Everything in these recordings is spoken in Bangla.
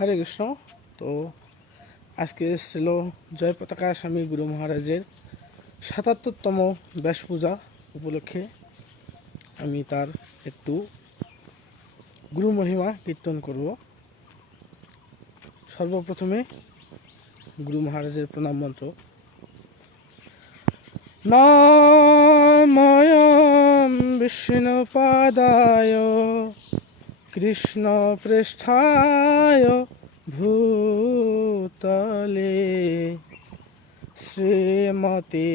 হরে কৃষ্ণ। তো আজকে ছিল জয় পতাকা স্বামী গুরু মহারাজের ৭৭তম ব্যাস পূজা উপলক্ষে আমি তার একটু গুরু মহিমা কীর্তন করব। সর্বপ্রথমে গুরু মহারাজের প্রণাম মন্ত্র। নমঃ বিষ্ণুপাদায় কৃষ্ণ পৃষ্ঠায় ভূতলে শ্রীমতে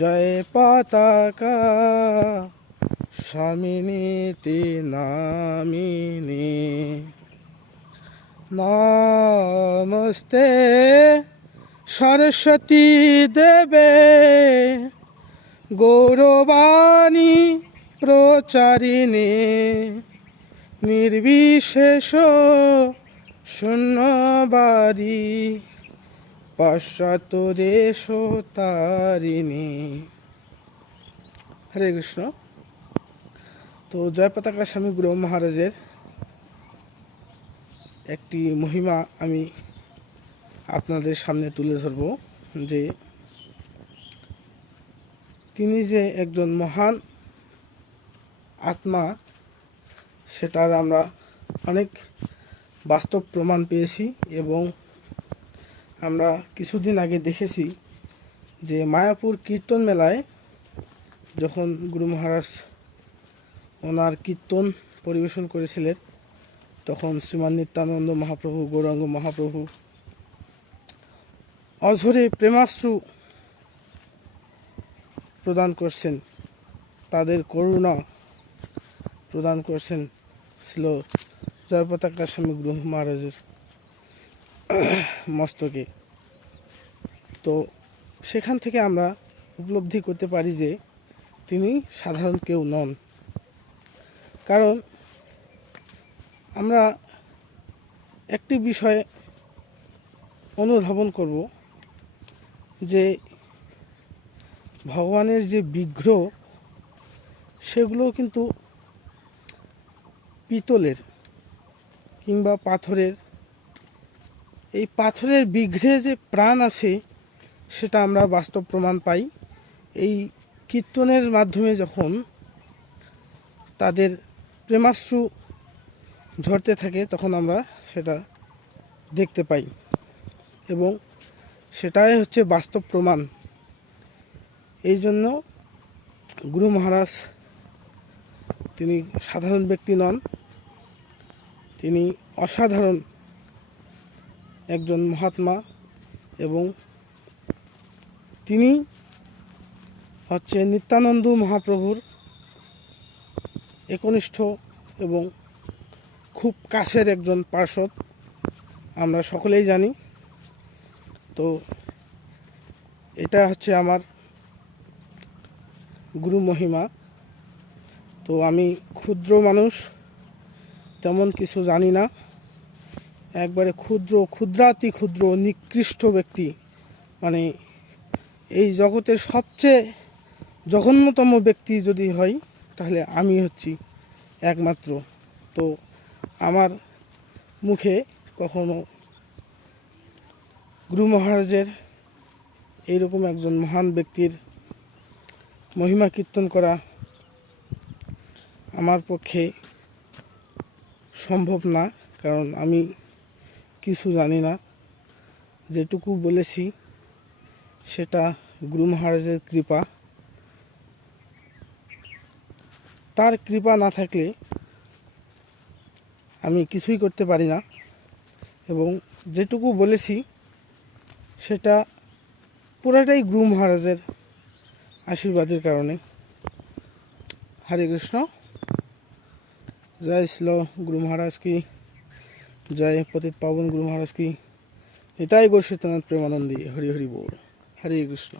জয় পতাকা স্বামিনীতি নামিনে। নমস্তে সরস্বতী দেবে গৌরবাণী প্রচারিণে নির্বিশেষ শূন্যবাদী পাশ্চাত্য দেশ তারিণী। হরে কৃষ্ণ। তো জয় পতাকা স্বামী গুরু মহারাজের একটি মহিমা আমি আপনাদের সামনে তুলে ধরব, যে তিনি যে একজন মহান আত্মা সেটার আমরা অনেক বাস্তব প্রমাণ পেয়েছি এবং আমরা কিছুদিন আগে দেখেছি যে মায়াপুর কীর্তন মেলায় যখন গুরু মহারাজ ওনার কীর্তন পরিবেশন করেছিলেন, তখন শ্রীমান নিত্যানন্দ মহাপ্রভু, গৌরাঙ্গ মহাপ্রভু অঝরে প্রেমাশ্রু প্রদান করছেন, তাদের করুণা প্রদান করছেন ছিল জয় পতাকা স্বামী গুরু মহারাজের মস্তকে। তো সেখান থেকে আমরা উপলব্ধি করতে পারি যে তিনি সাধারণ কেউ নন। কারণ আমরা একটি বিষয়ে অনুধাবন করব যে ভগবানের যে বিগ্রহ সেগুলো কিন্তু পিতলের কিংবা পাথরের। এই পাথরের বিগ্রহে যে প্রাণ আছে সেটা আমরা বাস্তব প্রমাণ পাই এই কীর্তনের মাধ্যমে। যখন তাদের প্রেমাশ্রু ঝরতে থাকে তখন আমরা সেটা দেখতে পাই এবং সেটাই হচ্ছে বাস্তব প্রমাণ। এই জন্য গুরু মহারাজ তিনি সাধারণ ব্যক্তি নন, তিনি অসাধারণ একজন মহাত্মা এবং তিনি হচ্ছে নিত্যানন্দ মহাপ্রভুর একনিষ্ঠ এবং খুব কাছের একজন পার্ষদ, আমরা সকলেই জানি। তো এটা হচ্ছে আমার গুরু মহিমা। তো আমি ক্ষুদ্র মানুষ, তেমন কিছু জানি না, একবারে ক্ষুদ্রাতি ক্ষুদ্র নিকৃষ্ট ব্যক্তি, মানে এই জগতের সবচেয়ে জঘন্যতম ব্যক্তি যদি হয় তাহলে আমি হচ্ছি একমাত্র। তো আমার মুখে কখনো গুরু মহারাজের এইরকম একজন মহান ব্যক্তির মহিমা কীর্তন করা আমার পক্ষে সম্ভব না, কারণ আমি কিছু জানি না। যেটুকু বলেছি সেটা গুরু মহারাজের কৃপা, তার কৃপা না থাকলে আমি কিছুই করতে পারি না। এবং যেটুকু বলেছি সেটা পুরাটাই গুরু মহারাজের আশীর্বাদের কারণে। হরে কৃষ্ণ। জয় শ্রী গুরু মহারাজ কি জয়, পতিত পাবন গুরু মহারাজ কি। এটাই গৌর সত্যনাথ প্রেমানন্দী। হরি হরি বল। হরে কৃষ্ণ।